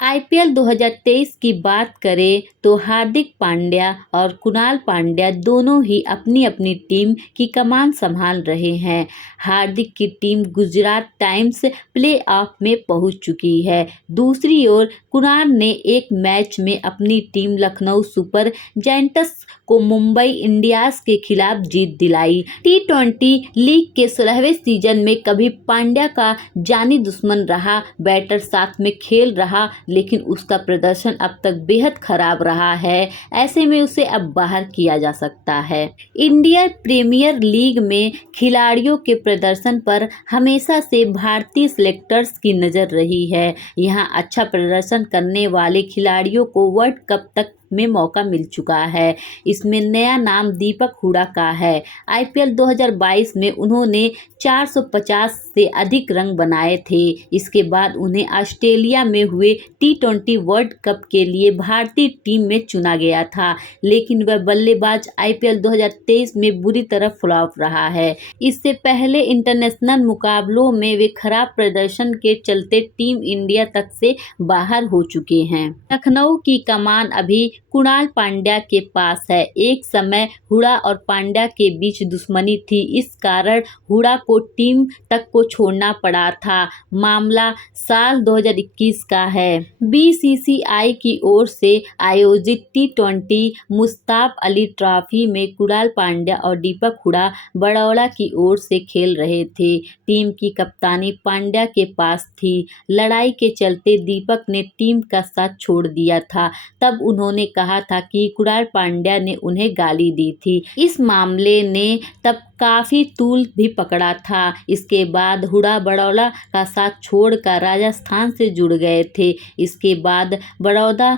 IPL 2023 की बात करें तो हार्दिक पांड्या और कुणाल पांड्या दोनों ही अपनी अपनी टीम की कमान संभाल रहे हैं। हार्दिक की टीम गुजरात टाइम्स प्लेऑफ में पहुंच चुकी है। दूसरी ओर कुणाल ने एक मैच में अपनी टीम लखनऊ सुपर जायंट्स को मुंबई इंडियंस के खिलाफ जीत दिलाई। टी20 लीग के 16वें सीजन में कभी पांड्या का जानी दुश्मन रहा बैटर साथ में खेल रहा, लेकिन उसका प्रदर्शन अब तक बेहद खराब रहा है। ऐसे में उसे अब बाहर किया जा सकता है। इंडियन प्रीमियर लीग में खिलाड़ियों के प्रदर्शन पर हमेशा से भारतीय सिलेक्टर्स की नज़र रही है। यहाँ अच्छा प्रदर्शन करने वाले खिलाड़ियों को वर्ल्ड कप तक में मौका मिल चुका है। इसमें नया नाम दीपक हुडा का है। आईपीएल 2022 में उन्होंने 450 से अधिक रन बनाए थे। इसके बाद उन्हें ऑस्ट्रेलिया में हुए टी20 वर्ल्ड कप के लिए भारतीय टीम में चुना गया था, लेकिन वह बल्लेबाज आईपीएल 2023 में बुरी तरह फ्लॉप रहा है। इससे पहले इंटरनेशनल मुकाबलों में वे खराब प्रदर्शन के चलते टीम इंडिया तक से बाहर हो चुके हैं। लखनऊ की कमान अभी कुणाल पांड्या के पास है। एक समय हुडा और पांड्या के बीच दुश्मनी थी, इस कारण हुडा को टीम तक को छोड़ना पड़ा था। मामला साल 2021 का है। बीसीसीआई की ओर से आयोजित टी20 मुश्ताक अली ट्रॉफी में कुणाल पांड्या और दीपक हुडा बड़ौदा की ओर से खेल रहे थे। टीम की कप्तानी पांड्या के पास थी। लड़ाई के चलते दीपक ने टीम का साथ छोड़ दिया था। तब उन्होंने कहा था कि कुणाल पांड्या ने उन्हें गाली दी थी। इस मामले ने तब काफ़ी तूल भी पकड़ा था। इसके बाद हुडा बड़ौदा का साथ छोड़कर राजस्थान से जुड़ गए थे। इसके बाद बड़ौदा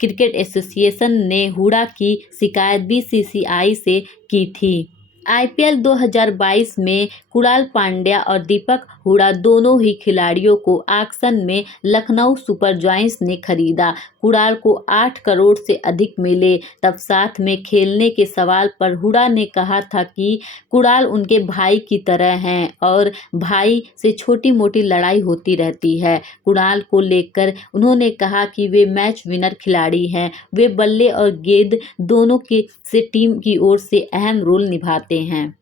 क्रिकेट एसोसिएशन ने हुडा की शिकायत बीसीसीआई से की थी। आईपीएल 2022 में कुणाल पांड्या और दीपक हुडा दोनों ही खिलाड़ियों को ऑक्शन में लखनऊ सुपर जायंट्स ने खरीदा। कुणाल को 8 करोड़ से अधिक मिले। तब साथ में खेलने के सवाल पर हुडा ने कहा था कि कुणाल उनके भाई की तरह हैं और भाई से छोटी मोटी लड़ाई होती रहती है। कुणाल को लेकर उन्होंने कहा कि वे मैच विनर खिलाड़ी हैं। वे बल्ले और गेंद दोनों से टीम की ओर से अहम रोल निभाते हैं।